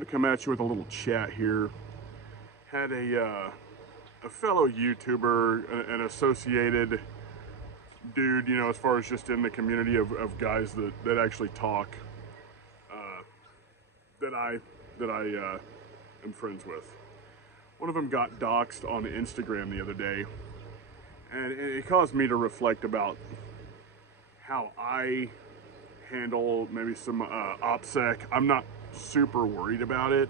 wanted to come at you with a little chat here. Had a fellow YouTuber, an associated dude, you know, as far as just in the community of guys that actually talk, that I am friends with. One of them got doxxed on Instagram the other day, and it caused me to reflect about how I handle maybe some OPSEC. I'm not super worried about it,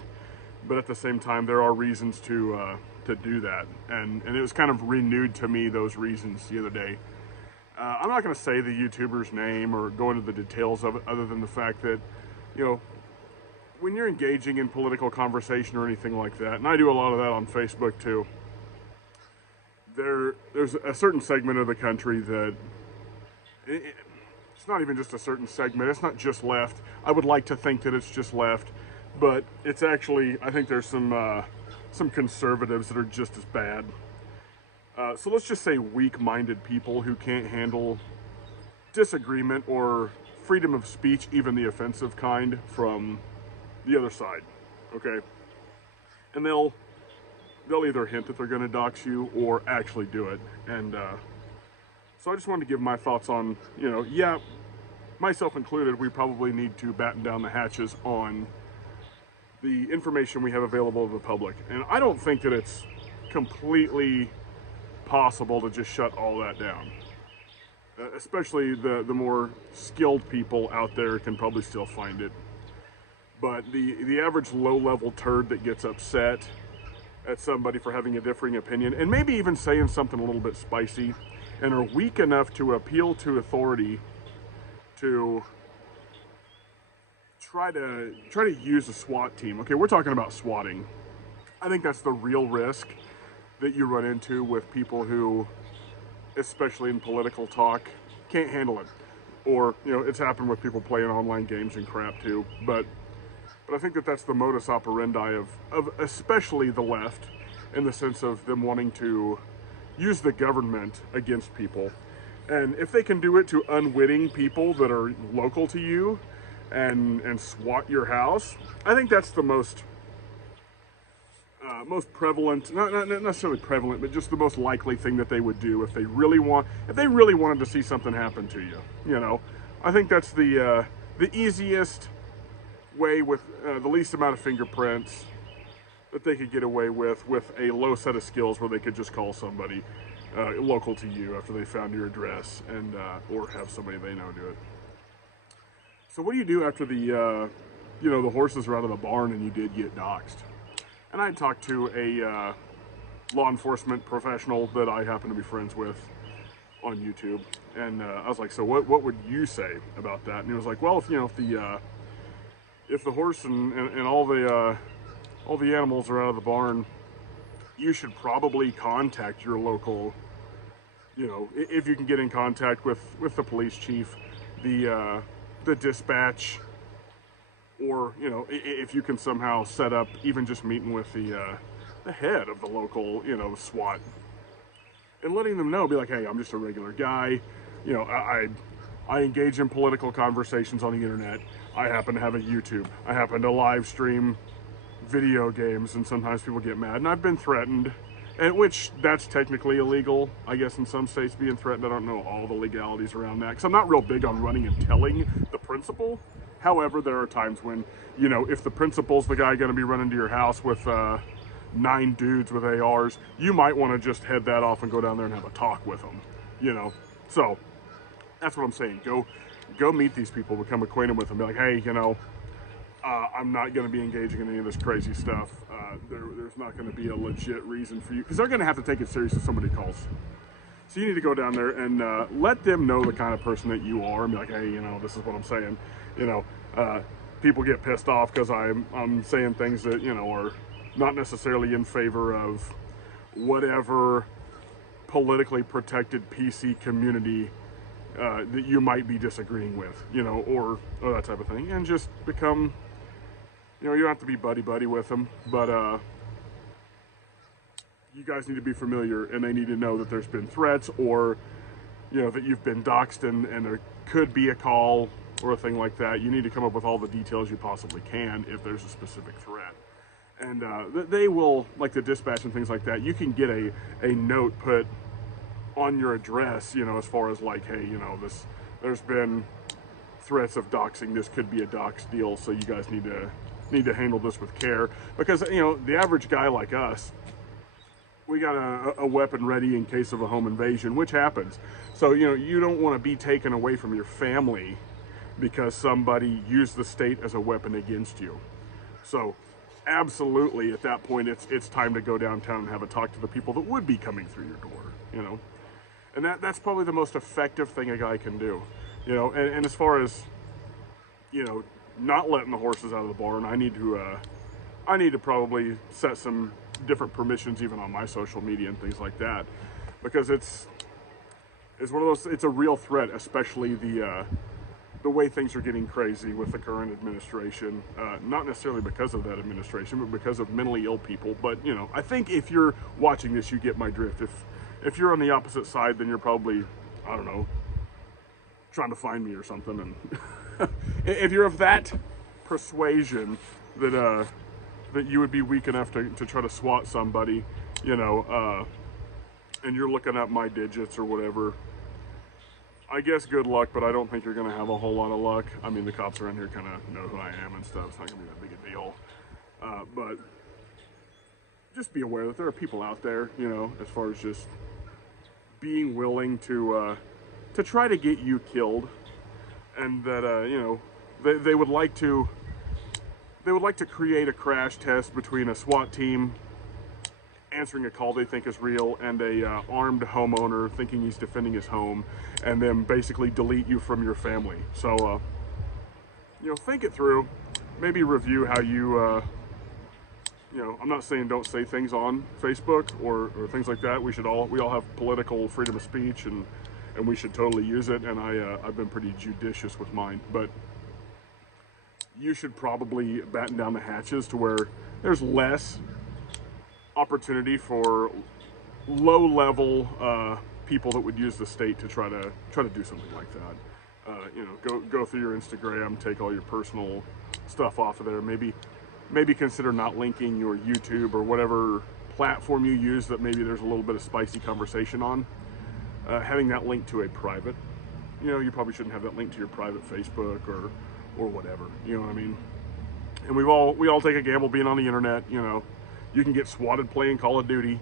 but at the same time, there are reasons to do that, and it was kind of renewed to me, those reasons, the other day. I'm not going to say the YouTuber's name or go into the details of it, other than the fact that, you know, when you're engaging in political conversation or anything like that, and I do a lot of that on Facebook too, there's a certain segment of the country that it's not even just a certain segment. It's not just left. I would like to think that it's just left, but it's actually, I think there's some conservatives that are just as bad. So let's just say weak-minded people who can't handle disagreement or freedom of speech, even the offensive kind, from the other side, okay? And they'll either hint that they're going to dox you or actually do it. And so I just wanted to give my thoughts on, you know, yeah, myself included, we probably need to batten down the hatches on the information we have available to the public. And I don't think that it's completely possible to just shut all that down. Especially the more skilled people out there can probably still find it. But the average low-level turd that gets upset at somebody for having a differing opinion, and maybe even saying something a little bit spicy, and are weak enough to appeal to authority to try to use a SWAT team. Okay, we're talking about swatting. I think that's the real risk that you run into with people who, especially in political talk, can't handle it. Or, you know, it's happened with people playing online games and crap too. But I think that that's the modus operandi of especially the left, in the sense of them wanting to use the government against people. And if they can do it to unwitting people that are local to you and SWAT your house, I think that's the most prevalent, not necessarily prevalent, but just the most likely thing that they would do if they really wanted to see something happen to you. You know, I think that's the easiest way, with the least amount of fingerprints that they could get away with a low set of skills, where they could just call somebody local to you after they found your address, and or have somebody they know do it. So what do you do after the you know, the horses are out of the barn and you did get doxxed? And I talked to a law enforcement professional that I happen to be friends with on YouTube, and I was like, so what would you say about that? And he was like, well, if the horse and all the animals are out of the barn, you should probably contact your local, you know, if you can get in contact with the police chief, the dispatch, or, you know, if you can somehow set up even just meeting with the head of the local, you know, SWAT, and letting them know, be like, hey, I'm just a regular guy, you know, I engage in political conversations on the internet. I happen to have a YouTube. I happen to live stream video games, and sometimes people get mad, and I've been threatened, and which that's technically illegal, I guess, in some states, being threatened. I don't know all the legalities around that, because I'm not real big on running and telling the principal. However, there are times when, you know, if the principal's the guy going to be running to your house with 9 dudes with ARs, you might want to just head that off and go down there and have a talk with them, you know. So that's what I'm saying. Go meet these people, become acquainted with them, be like, hey, you know, I'm not going to be engaging in any of this crazy stuff. There's not going to be a legit reason for you, because they're going to have to take it serious if somebody calls. So you need to go down there and let them know the kind of person that you are, and be like, hey, you know, this is what I'm saying. You know, people get pissed off because I'm saying things that, you know, are not necessarily in favor of whatever politically protected PC community that you might be disagreeing with, you know, or that type of thing, and just become, you know, you don't have to be buddy with them, but you guys need to be familiar, and they need to know that there's been threats, or, you know, that you've been doxxed, and there could be a call or a thing like that, you need to come up with all the details you possibly can if there's a specific threat. And they will, like the dispatch and things like that, you can get a note put on your address, you know, as far as like, hey, you know, there's been threats of doxing, this could be a dox deal, so you guys need to handle this with care. Because, you know, the average guy like us, we got a weapon ready in case of a home invasion, which happens. So, you know, you don't want to be taken away from your family because somebody used the state as a weapon against you. So absolutely, at that point, it's time to go downtown and have a talk to the people that would be coming through your door, you know. And that's probably the most effective thing a guy can do, you know. And as far as, you know, not letting the horses out of the barn, I need to probably set some different permissions even on my social media and things like that, because it's one of those, it's a real threat, especially the way things are getting crazy with the current administration. Not necessarily because of that administration, but because of mentally ill people. But, you know, I think if you're watching this, you get my drift. If you're on the opposite side, then you're probably, I don't know, trying to find me or something. And if you're of that persuasion that that you would be weak enough to try to swat somebody, you know, and you're looking at my digits or whatever, I guess good luck, but I don't think you're going to have a whole lot of luck. I mean, the cops around here kind of know who I am and stuff. It's not going to be that big a deal. But just be aware that there are people out there, you know, as far as just being willing to try to get you killed, and that, you know, they would like to create a crash test between a SWAT team answering a call they think is real and a armed homeowner thinking he's defending his home, and then basically delete you from your family. So, you know, think it through. Maybe review how you, you know, I'm not saying don't say things on Facebook or things like that. We all have political freedom of speech, and we should totally use it. And I've been pretty judicious with mine, but you should probably batten down the hatches to where there's less opportunity for low-level people that would use the state to try to do something like that. You know, go through your Instagram, take all your personal stuff off of there. Maybe consider not linking your YouTube or whatever platform you use that maybe there's a little bit of spicy conversation on. Having that linked to a private, you know, you probably shouldn't have that linked to your private Facebook or whatever. You know what I mean? And we all take a gamble being on the internet. You know, you can get swatted playing Call of Duty,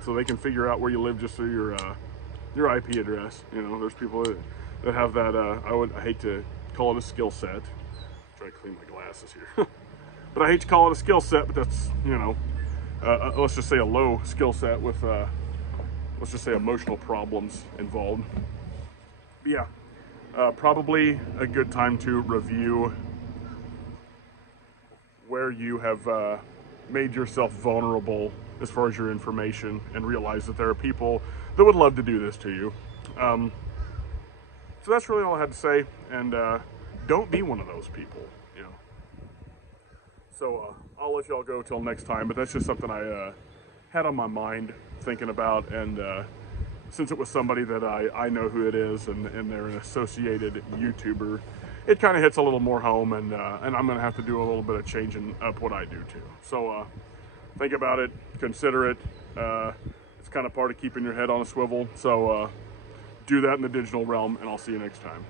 so they can figure out where you live just through your IP address. You know, there's people that have that. I hate to call it a skill set. Try to clean my glasses here, but I hate to call it a skill set. But that's, you know, let's just say a low skill set with let's just say emotional problems involved. But yeah, probably a good time to review where you have made yourself vulnerable as far as your information, and realize that there are people that would love to do this to you. So that's really all I had to say, and don't be one of those people, you know. So I'll let y'all go till next time, but that's just something I had on my mind thinking about, and since it was somebody that I know who it is, and they're an associated YouTuber, it kind of hits a little more home, and I'm going to have to do a little bit of changing up what I do too. So think about it, consider it. It's kind of part of keeping your head on a swivel. So do that in the digital realm, and I'll see you next time.